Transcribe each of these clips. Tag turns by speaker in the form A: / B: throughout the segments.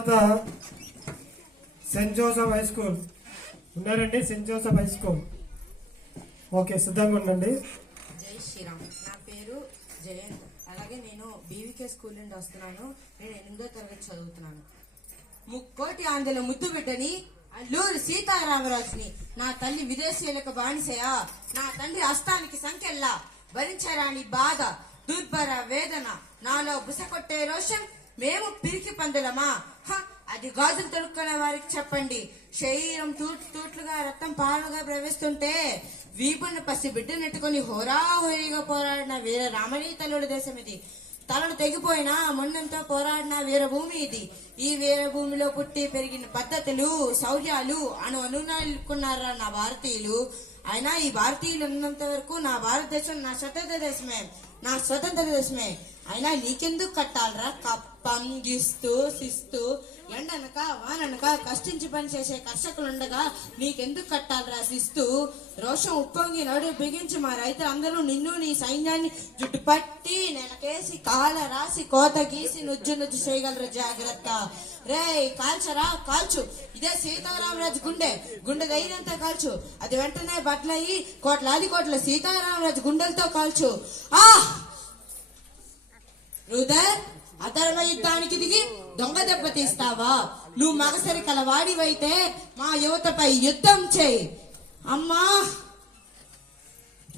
A: తర్వాత saint Joseph high school. ఉన్నారండి saint Joseph high school. Okay సిద్ధంగా ఉండండి.
B: జై శ్రీరామ్. నా పేరు జయంత్. అలాగే నేను బీవీకే స్కూల్ నుండి వస్తున్నాను. నేను ఎనిమిదో తరగతి చదువుతున్నాను. ముక్కోటి ఆంధ్ర ముద్దు బిడ్డని అల్లూరు సీతారామరాజుని నా తల్లి విదేశీయులకు బానిసయా? నా తండ్రి హస్తానికి సంఖ్యల్లా? భరించరాని బాధ దుర్భర వేదన నాలో బుసకొట్టే రోషం మేము పిరికి పందులమా? హ, అది గాజులు తొడుక్కునే వారికి చెప్పండి. శరీరం తూట్లు తూట్లుగా రక్తం పాలుగా ప్రవేశిస్తుంటే వీపున్న పసి బిడ్డనెట్టుకుని హోరాహోరీగా పోరాడిన వీర రామణీ తల్లుడి దేశం ఇది. తలలు తెగిపోయినా మొన్నంతో పోరాడిన వీరభూమి ఇది. ఈ వీరభూమిలో పుట్టి పెరిగిన పద్ధతులు శౌర్యాలు అను అనుకున్నారా నా భారతీయులు? అయినా ఈ భారతీయులు ఉన్నంత వరకు నా భారతదేశం నా స్వతంత్ర దేశమే. నా స్వతంత్ర దేశమే. అయినా నీకెందుకు కట్టాలరా? కప్పం గిస్తూ శిస్తూ ఎండనక వాననక కష్టించి పని చేసే కర్షకులుండగా నీకెందుకు కట్టాలరా శిస్తూ రోషం ఉప్పొంగి నడు బిగించి మా రైతులందరూ నిన్ను నీ సైన్యాన్ని జుట్టుపట్టి నెలకేసి కాల రాసి కోత గీసి నుజ్జు నుజ్జు చేయగలరు. జాగ్రత్త. రే కాల్చరా? కాల్చు. ఇదే సీతారామరాజు గుండె. గుండె ధైర్యంతో కాల్చు. అది వెంటనే బట్లయి కోట్లాది కోట్ల సీతారామరాజు గుండెలతో కాల్చు. ఆ రుదర్ అధర్మ యుద్ధానికి దిగి దొంగ దెబ్బ తీస్తావా? నువ్వు మగసరి కలవాడివైతే మా యువతపై యుద్ధం చేయి. అమ్మా!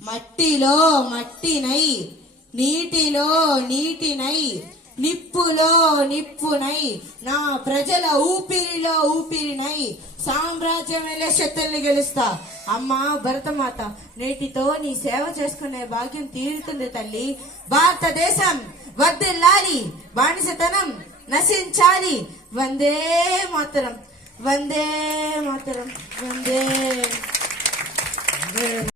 B: మట్టిలో మట్టినై నీటిలో నీటినై నిప్పులో నిప్పునై నా ప్రజల ఊపిరిలో ఊపిరినై సామ్రాజ్యం వెళ్ళే శక్తుల్ని గెలుస్తా. అమ్మా భరతమాత నేటితో నీ సేవ చేసుకునే భాగ్యం తీరుతుంది తల్లి. భారతదేశం వర్దిల్లాలి బానిసతనం నశించాలి. వందే మాతరం వందే మాతరం వందే.